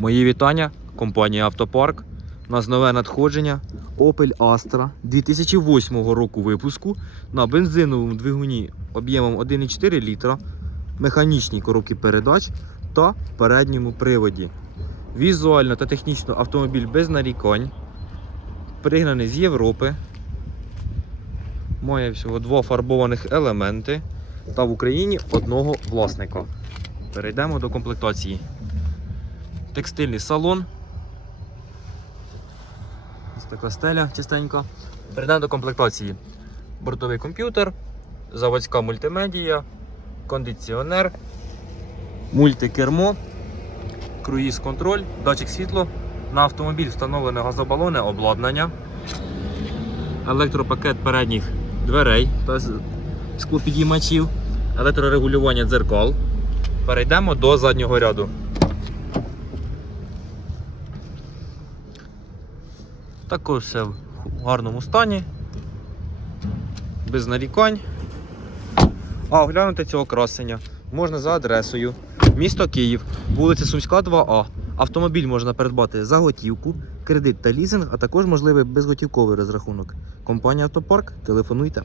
Мої вітання, компанія Автопарк. У нас нове надходження Opel Astra 2008 року випуску на бензиновому двигуні об'ємом 1,4 літра, механічній коробці передач та передньому приводі. Візуально та технічно автомобіль без нарікань. Пригнаний з Європи. Має всього два фарбованих елементи та в Україні одного власника. Перейдемо до комплектації. Текстильний салон. Ось така стеля чистенька. Перейдемо до комплектації. Бортовий комп'ютер, заводська мультимедія, кондиціонер, мультикермо, круїз контроль, датчик світло. На автомобіль встановлене газобалонне обладнання, електропакет передніх дверей та склопідіймачів, електрорегулювання дзеркал. Перейдемо до заднього ряду. Також все в гарному стані, без нарікань. А оглянути цього красення можна за адресою. Місто Київ, вулиця Сумська, 2А. Автомобіль можна придбати за готівку, кредит та лізинг, а також можливий безготівковий розрахунок. Компанія Автопарк. Телефонуйте.